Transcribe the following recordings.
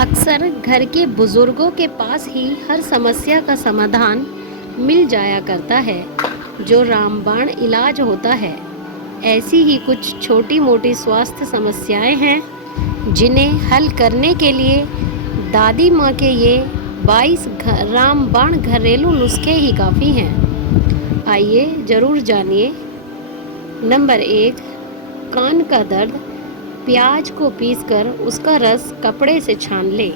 अक्सर घर के बुजुर्गों के पास ही हर समस्या का समाधान मिल जाया करता है, जो रामबाण इलाज होता है। ऐसी ही कुछ छोटी मोटी स्वास्थ्य समस्याएं हैं जिन्हें हल करने के लिए दादी माँ के ये 22 रामबाण घरेलू नुस्खे ही काफ़ी हैं। आइए ज़रूर जानिए। नंबर 1, कान का दर्द। प्याज को पीसकर उसका रस कपड़े से छान ले,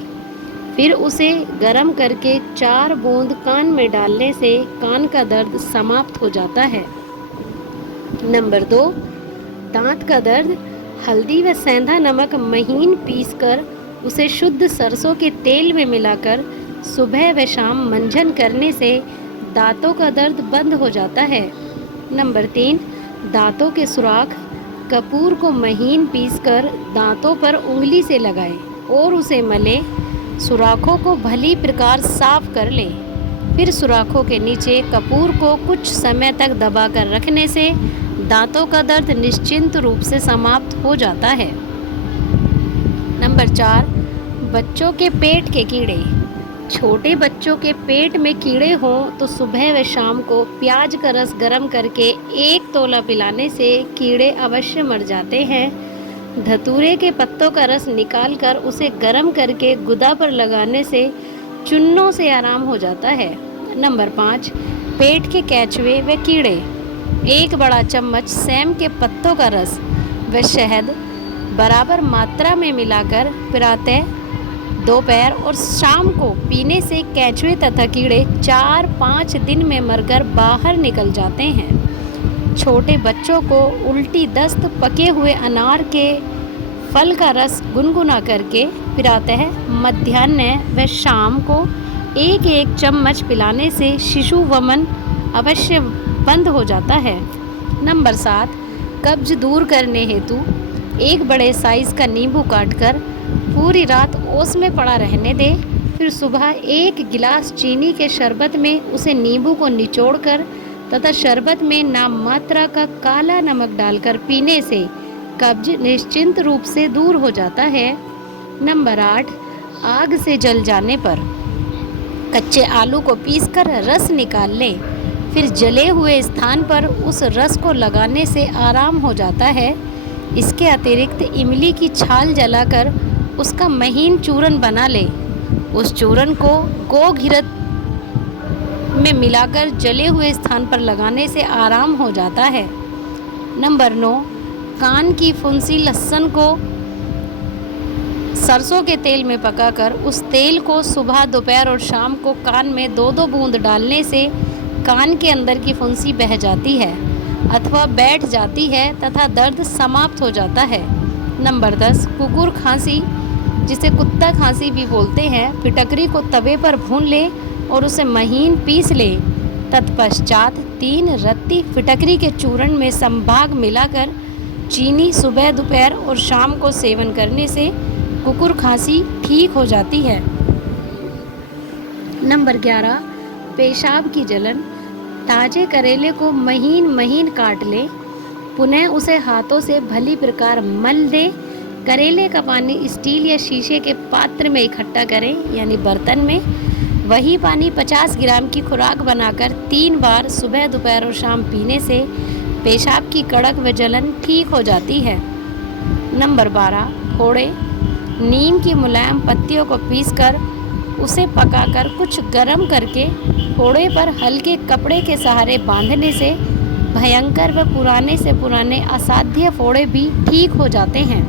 फिर उसे गर्म करके 4 बूंद कान में डालने से कान का दर्द समाप्त हो जाता है। नंबर 2, दांत का दर्द। हल्दी व सेंधा नमक महीन पीसकर उसे शुद्ध सरसों के तेल में मिलाकर सुबह व शाम मंजन करने से दांतों का दर्द बंद हो जाता है। नंबर 3, दांतों के सुराख। कपूर को महीन पीसकर दांतों पर उंगली से लगाएं और उसे मले। सुराखों को भली प्रकार साफ कर ले, फिर सुराखों के नीचे कपूर को कुछ समय तक दबाकर रखने से दांतों का दर्द निश्चिंत रूप से समाप्त हो जाता है। नंबर 4, बच्चों के पेट के कीड़े। छोटे बच्चों के पेट में कीड़े हों तो सुबह व शाम को प्याज का रस गर्म करके 1 तोला पिलाने से कीड़े अवश्य मर जाते हैं। धतूरे के पत्तों का रस निकालकर उसे गर्म करके गुदा पर लगाने से चूनों से आराम हो जाता है। नंबर 5, पेट के केंचुए व कीड़े। 1 बड़ा चम्मच सेम के पत्तों का रस व शहद बराबर मात्रा में मिलाकर प्रातः, दोपहर और शाम को पीने से केंचुए तथा कीड़े 4-5 दिन में मरकर बाहर निकल जाते हैं। छोटे बच्चों को उल्टी दस्त पके हुए अनार के फल का रस गुनगुना करके प्रातः, मध्याह्न व शाम को 1-1 चम्मच पिलाने से शिशु वमन अवश्य बंद हो जाता है। नंबर 7, कब्ज दूर करने हेतु 1 बड़े साइज़ का नींबू काटकर पूरी रात ओस में पड़ा रहने दे, फिर सुबह 1 गिलास चीनी के शरबत में उसे नींबू को निचोड़कर तथा शरबत में नाम मात्रा का काला नमक डालकर पीने से कब्ज निश्चिंत रूप से दूर हो जाता है। नंबर 8, आग से जल जाने पर कच्चे आलू को पीसकर रस निकाल लें, फिर जले हुए स्थान पर उस रस को लगाने से आराम हो जाता है। इसके अतिरिक्त इमली की छाल जलाकर उसका महीन चूरन बना ले। उस चूरन को गोघृत में मिलाकर जले हुए स्थान पर लगाने से आराम हो जाता है। नंबर 9, कान की फुंसी। लहसुन को सरसों के तेल में पकाकर उस तेल को सुबह, दोपहर और शाम को कान में 2-2 बूंद डालने से कान के अंदर की फुंसी बह जाती है अथवा बैठ जाती है तथा दर्द समाप्त हो जाता है। नंबर 10, कुकुर खांसी, जिसे कुत्ता खांसी भी बोलते हैं। फिटकरी को तवे पर भून ले और उसे महीन पीस ले। तत्पश्चात 3 रत्ती फिटकरी के चूर्ण में संभाग मिलाकर चीनी सुबह, दोपहर और शाम को सेवन करने से कुकुर खांसी ठीक हो जाती है। नंबर 11, पेशाब की जलन। ताजे करेले को महीन महीन काट ले, पुनः उसे हाथों से भली प्रकार मल दे। करेले का पानी स्टील या शीशे के पात्र में इकट्ठा करें, यानी बर्तन में। वही पानी 50 ग्राम की खुराक बनाकर 3 बार सुबह, दोपहर और शाम पीने से पेशाब की कड़क व जलन ठीक हो जाती है। नंबर 12, फोड़े। नीम की मुलायम पत्तियों को पीसकर उसे पकाकर कुछ गर्म करके फोड़े पर हल्के कपड़े के सहारे बांधने से भयंकर व पुराने से पुराने असाध्य फोड़े भी ठीक हो जाते हैं।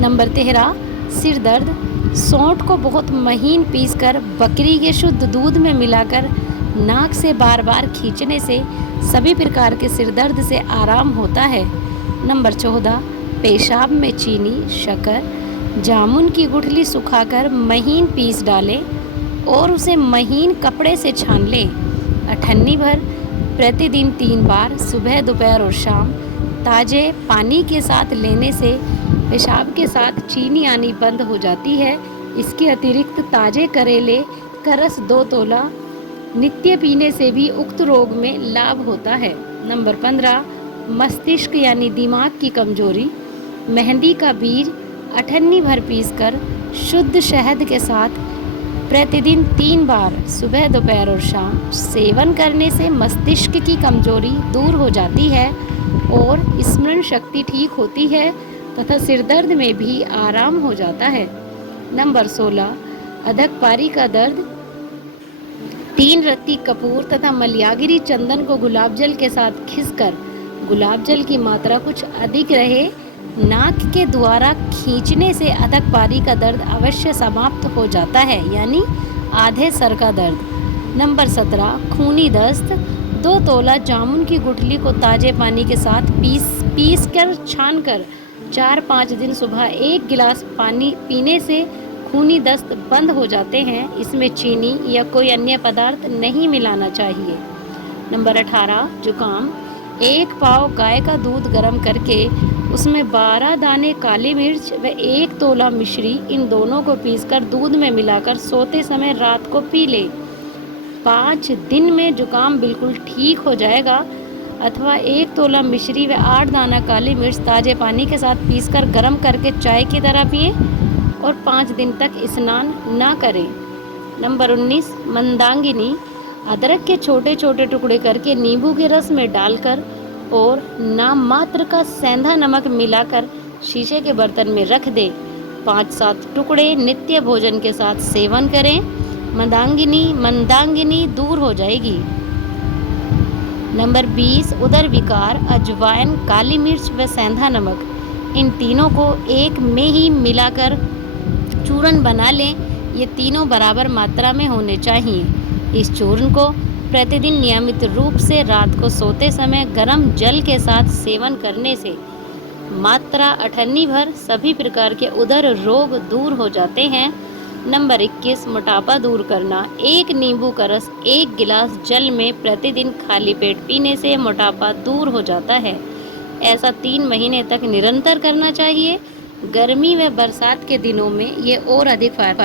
नंबर 13, सिर दर्द। सौंठ को बहुत महीन पीसकर बकरी के शुद्ध दूध में मिलाकर नाक से बार बार खींचने से सभी प्रकार के सिर दर्द से आराम होता है। नंबर 14, पेशाब में चीनी, शक्कर, जामुन की गुठली सुखाकर महीन पीस डालें और उसे महीन कपड़े से छान लें। अठन्नी भर प्रतिदिन 3 बार सुबह, दोपहर और शाम ताजे पानी के साथ लेने से पेशाब के साथ चीनी आनी बंद हो जाती है। इसके अतिरिक्त ताजे करेले का रस 2 तोला नित्य पीने से भी उक्त रोग में लाभ होता है। नंबर 15, मस्तिष्क यानी दिमाग की कमजोरी। मेहंदी का बीज अठन्नी भर पीसकर शुद्ध शहद के साथ प्रतिदिन 3 बार सुबह, दोपहर और शाम सेवन करने से मस्तिष्क की कमजोरी दूर हो जाती है और स्मरण शक्ति ठीक होती है तथा सिरदर्द में भी आराम हो जाता है। नंबर 16, अधकपारी का दर्द। 3 रत्ती कपूर तथा मलयागिरी चंदन को गुलाब जल के साथ घिसकर, गुलाब जल की मात्रा कुछ अधिक रहे, नाक के द्वारा खींचने से अधकपारी का दर्द अवश्य समाप्त हो जाता है, यानी आधे सर का दर्द। नंबर 17, खूनी दस्त। 2 तोला जामुन की गुठली को ताजे पानी के साथ पीस कर छान कर 4-5 दिन सुबह 1 गिलास पानी पीने से खूनी दस्त बंद हो जाते हैं। इसमें चीनी या कोई अन्य पदार्थ नहीं मिलाना चाहिए। नंबर 18, जुकाम। 1 पाव गाय का दूध गर्म करके उसमें 12 दाने काली मिर्च व 1 तोला मिश्री, इन दोनों को पीसकर दूध में मिलाकर सोते समय रात को पी ले। 5 दिन में जुकाम बिल्कुल ठीक हो जाएगा। अथवा 1 तोला मिश्री व 8 दाना काली मिर्च ताजे पानी के साथ पीसकर गर्म करके चाय की तरह पिएं और 5 दिन तक स्नान ना करें। नंबर 19, मंदाकिनी। अदरक के छोटे छोटे टुकड़े करके नींबू के रस में डालकर और नाम मात्र का सेंधा नमक मिलाकर शीशे के बर्तन में रख दे। 5-7 टुकड़े नित्य भोजन के साथ सेवन करें। मंदाकिनी दूर हो जाएगी। नंबर 20, उदर विकार। अजवाइन, काली मिर्च व सेंधा नमक, इन तीनों को एक में ही मिलाकर चूर्ण बना लें। ये तीनों बराबर मात्रा में होने चाहिए। इस चूर्ण को प्रतिदिन नियमित रूप से रात को सोते समय गर्म जल के साथ सेवन करने से मात्रा अठन्नी भर सभी प्रकार के उदर रोग दूर हो जाते हैं। नंबर 21, मोटापा दूर करना। 1 नींबू का रस 1 गिलास जल में प्रतिदिन खाली पेट पीने से मोटापा दूर हो जाता है। ऐसा 3 महीने तक निरंतर करना चाहिए। गर्मी व बरसात के दिनों में ये और अधिक